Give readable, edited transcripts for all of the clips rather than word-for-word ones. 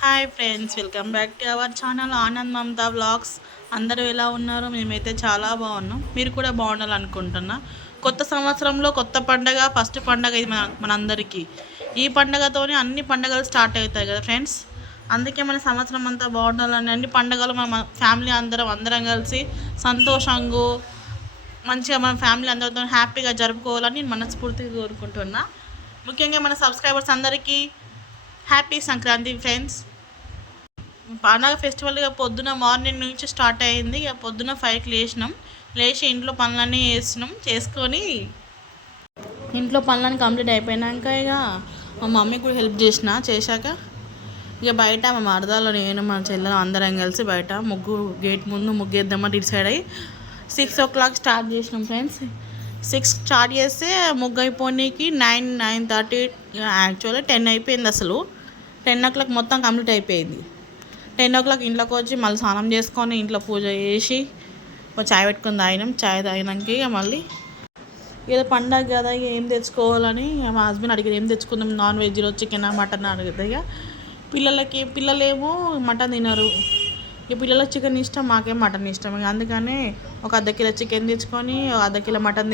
Hi friends, welcome back to our channel Anand Mamata vlogs. అందరూ ఎలా ఉన్నారు? మేమైతే చాలా బాగున్నాం. మీరు కూడా బాగుండాలనుకుంటున్నా. కొత్త సంవత్సరంలో కొత్త పండగ, ఫస్ట్ పండగ ఇది మనందరికీ. ఈ పండగతోనే అన్ని పండగలు స్టార్ట్ అవుతాయి కదా ఫ్రెండ్స్. అందుకే మన సంవత్సరం అంతా బాగుండాలని అన్ని పండగలు మన ఫ్యామిలీ అందరం కలిసి సంతోషంగా మంచిగా మన ఫ్యామిలీ అందరితో హ్యాపీగా జరుపుకోవాలని నేను మనస్ఫూర్తిగా కోరుకుంటున్నా. ముఖ్యంగా మన సబ్స్క్రైబర్స్ అందరికీ హ్యాపీ సంక్రాంతి ఫ్రెండ్స్. పండగ ఫెస్టివల్గా పొద్దున మార్నింగ్ నుంచి స్టార్ట్ అయ్యింది. ఇక పొద్దున 5కి లేచి ఇంట్లో పనులన్నీ చేసుకొని ఇంట్లో పనులన్నీ కంప్లీట్ అయిపోయినాక ఇక మా మమ్మీ కూడా హెల్ప్ చేశాక ఇక బయట మా మరదలో నేను మా చెల్లెలు అందరం కలిసి బయట గేట్ ముందు ముగ్గేద్దామని డిసైడ్ అయ్యి 6 o'clock స్టార్ట్ చేసినాం ఫ్రెండ్స్. 6 స్టార్ట్ చేస్తే ముగ్గు అయిపోయినకి 9:30 యాక్చువల్గా 10 అయిపోయింది. అసలు 10 o'clock మొత్తం కంప్లీట్ అయిపోయింది. 10 o'clock ఇంట్లోకి వచ్చి మళ్ళీ స్నానం చేసుకొని ఇంట్లో పూజ చేసి చాయ్ పెట్టుకొని చాయ్ తాగినాక ఇక మళ్ళీ ఏదో పండగ కదా ఇక ఏం తెచ్చుకోవాలని మా హస్బెండ్ అడిగారు, ఏం తెచ్చుకుందాం నాన్ వెజ్లో చికెన్ మటన్ అడిగితే ఇక పిల్లలేమో మటన్ తినరు. ఇక పిల్లలకు చికెన్ ఇష్టం, మాకేం మటన్ ఇష్టం. ఇక అందుకని ఒక అర్ధ-కిలో చికెన్ తెచ్చుకొని అర్ధ-కిలో మటన్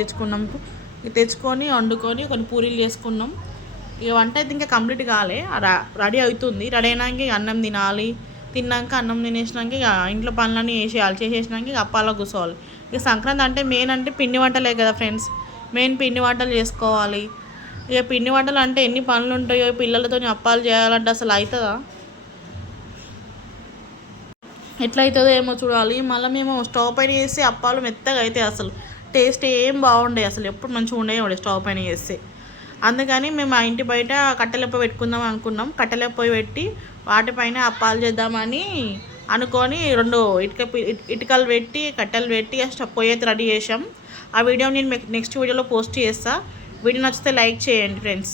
తెచ్చుకొని వండుకొని కొన్ని పూరీలు చేసుకున్నాం. ఇక వంట అయితే ఇంకా కంప్లీట్ కాలే, రెడీ అవుతుంది. రెడీ అయినాక ఇక అన్నం తినాలి. తిన్నాక అన్నం తినేసినాక ఇక ఇంట్లో పనులన్నీ చేసేసినాక ఇక అప్పాలో కూర్చోవాలి. ఇక సంక్రాంతి అంటే మెయిన్ అంటే పిండి వంటలే కదా ఫ్రెండ్స్. మెయిన్ పిండి వంటలు చేసుకోవాలి. ఇక పిండి వంటలు అంటే ఎన్ని పనులు ఉంటాయో, పిల్లలతో అప్పాలు చేయాలంటే అసలు అవుతుందా? ఎట్లా అవుతుందో ఏమో చూడాలి. మళ్ళీ మేము స్టవ్ పైన చేసి అప్పాలు మెత్తగా అవుతాయి. అసలు టేస్ట్ ఏం బాగుండే, అసలు ఎప్పుడు మంచిగా ఉండేవి స్టవ్ పైన చేస్తే. అందుకని మేము మా ఇంటి బయట కట్టెల పొయ్యి పెట్టుకుందాం అనుకున్నాం. కట్టెల పొయ్యి పెట్టి వాటిపైన అప్పాలు చేద్దామని అనుకొని 2 ఇటుకలు పెట్టి కట్టెలు పెట్టి పొయ్యి అయితే రెడీ చేసాం. ఆ వీడియో నేను నెక్స్ట్ వీడియోలో పోస్ట్ చేస్తాను. వీడియో నచ్చితే లైక్ చేయండి ఫ్రెండ్స్.